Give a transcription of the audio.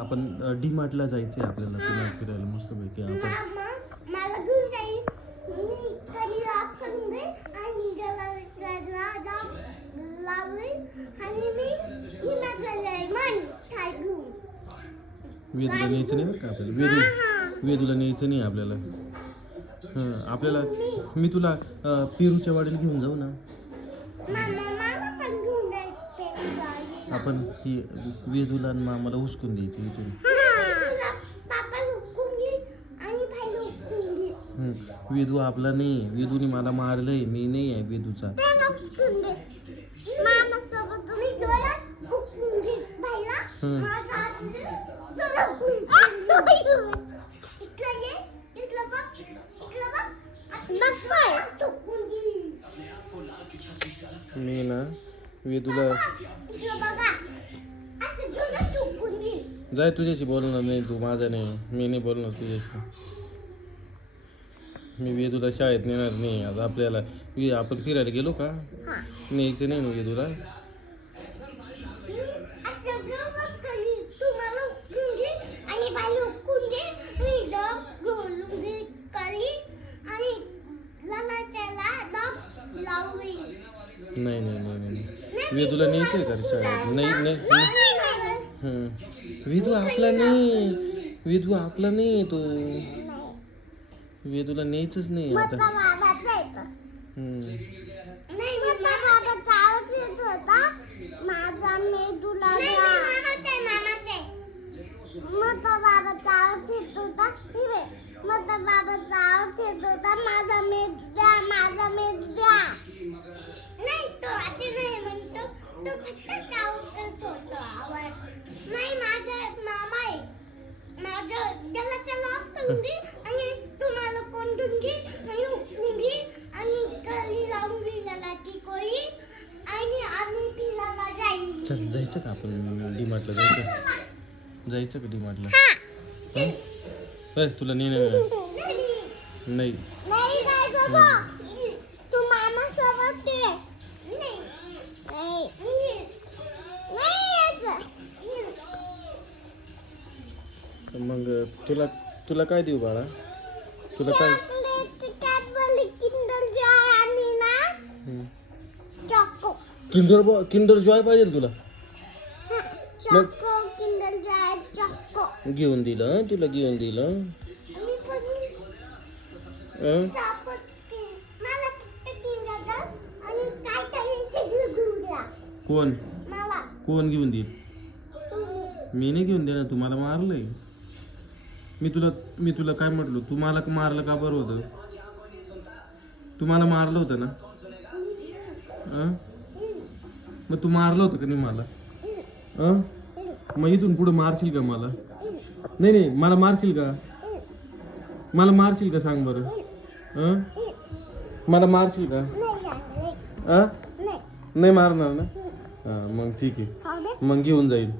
आपण डी मार्टला जायचंय आपल्याला फिरायला मस्त पैकी. आपण मला घेऊन जाईल. मी कधी आपण आणि आणि मी वेदूला न्यायचं नाही का आपल्याला? वेदूला न्यायचं नाही आपल्याला. आपल्याला मी तुला पेरूच्या वाडीला घेऊन जाऊ ना. आपण ही वेदूला आणि मामाला हुसकून द्यायची इथून. वेदू आपला नाही. वेदूने मला मारलंय. मी नाही आहे वेदूचा. मी ना वेदूला जाय तुझ्याशी बोलणार नाही. तू माझा नाही. मी नाही बोलणार तुझ्याशी. मी वेदूला शाळेत नेणार नाही. आता आपल्याला आपण फिरायला गेलो का? न्यायचं नाही ना वेदूला. नाही नाही नाही नाही वेदूला न्यायचंय का शाळेत? नाही नाही. वेदू आपला नाही. वेदू आपला नाही. तो वेदूला न्यायचंच नाही आता. चल जायचं का आपण डी मार्टला? जायचं का डी मार्टला? तुला नेणार नाही. मग तुला काय देऊ बाळा? तुला काय? किंडर जॉय पाहिजे तुला? घेऊन दिलं तुला. घेऊन दिलं. कोण घेऊन देईल? मी नाही घेऊन देणार. तुम्हाला मारलंय. मी तुला काय म्हटलो? तू मला मारलं का? बरं होतं. तुम्हाला मारलं होतं ना? मग तू मारलं होतं का नाही मला? मग इथून पुढे मारशील का मला? नाही नाही मला मारशील का? मला मारशील का सांग बरं? मला मारशील का? नाही मारणार ना? मग ठीक आहे. मग घेऊन जाईल.